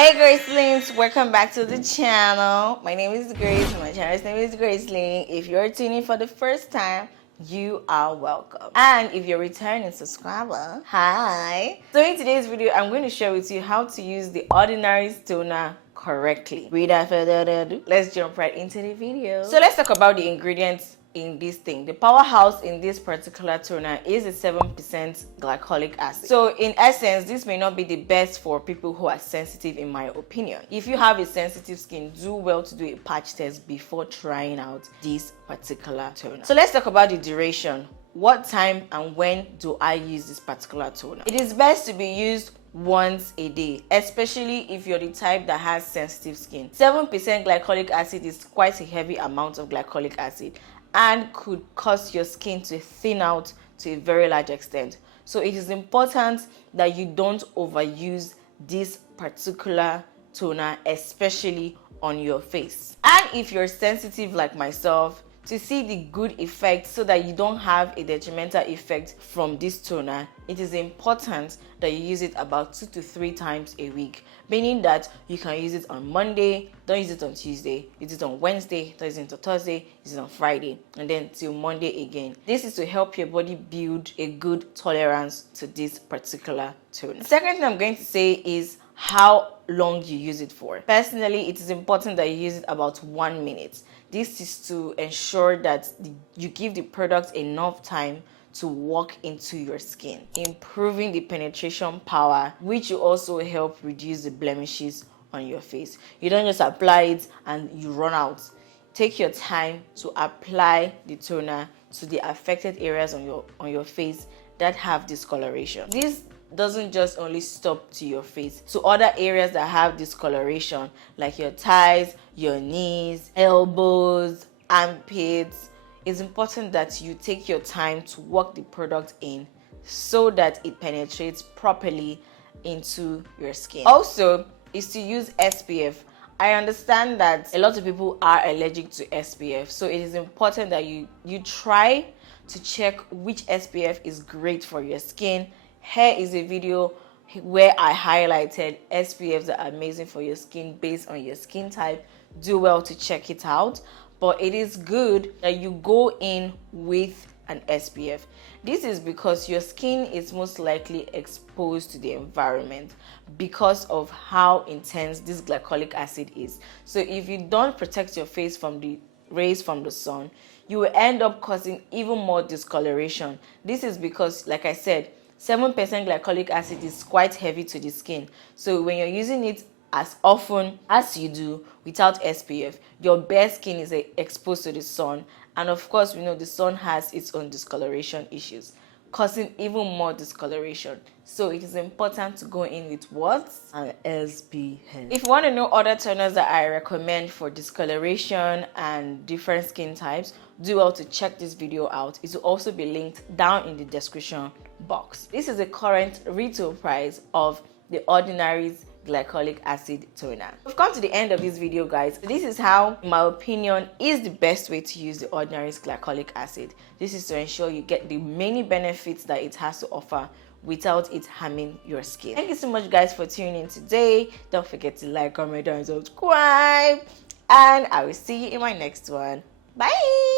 Hey Gracelings, welcome back to the channel. My name is Grace, my channel's name is Graceling. If you're tuning for the first time, you are welcome. And if you're a returning subscriber, hi. So in today's video, I'm going to share with you how to use the Ordinary toner correctly. Without further ado, let's jump right into the video. So let's talk about the ingredients in this thing. The powerhouse in this particular toner is a 7% glycolic acid. So in essence, this may not be the best for people who are sensitive, in my opinion. If you have a sensitive skin, do well to do a patch test before trying out this particular toner. So let's talk about the duration. What time and when do I use this particular toner? It is best to be used once a day, especially if you're the type that has sensitive skin. 7% glycolic acid is quite a heavy amount of glycolic acid and could cause your skin to thin out to a very large extent. So it is important that you don't overuse this particular toner, especially on your face. And if you're sensitive like myself, to see the good effect so that you don't have a detrimental effect from this toner, it is important that you use it about 2 to 3 times a week, meaning that you can use it on Monday, don't use it on Tuesday, use it on Wednesday, don't use it on Thursday, use it on Friday, and then till Monday again. This is to help your body build a good tolerance to this particular toner. The second thing I'm going to say is how long you use it for. Personally, it is important that you use it about 1 minute. This is to ensure that you give the product enough time to work into your skin, improving the penetration power, which will also help reduce the blemishes on your face. You don't just apply it and you run out. Take your time to apply the toner to the affected areas on your face that have discoloration. This doesn't just only stop to your face, to other areas that have discoloration like your thighs, your knees, elbows, armpits. It's important that you take your time to work the product in so that it penetrates properly into your skin. Also, is to use SPF. I understand that a lot of people are allergic to SPF, so it is important that you try to check which SPF is great for your skin. Here is a video where I highlighted SPFs that are amazing for your skin based on your skin type. Do well to check it out. But it is good that you go in with an SPF. This is because your skin is most likely exposed to the environment because of how intense this glycolic acid is. So if you don't protect your face from the rays from the sun, you will end up causing even more discoloration. This is because, like I said, 7% glycolic acid is quite heavy to the skin. So when you're using it as often as you do without SPF, your bare skin is exposed to the sun. And of course, we know the sun has its own discoloration issues, causing even more discoloration. So it is important to go in with what? An SPF. If you want to know other toners that I recommend for discoloration and different skin types, do well to check this video out. It will also be linked down in the description box. This is the current retail price of the Ordinary's glycolic acid toner. We've come to the end of this video, guys. This is how, in my opinion, is the best way to use the Ordinary's glycolic acid. This is to ensure you get the many benefits that it has to offer without it harming your skin. Thank you so much, guys, for tuning in today. Don't forget to like, comment, and subscribe, and I will see you in my next one. Bye.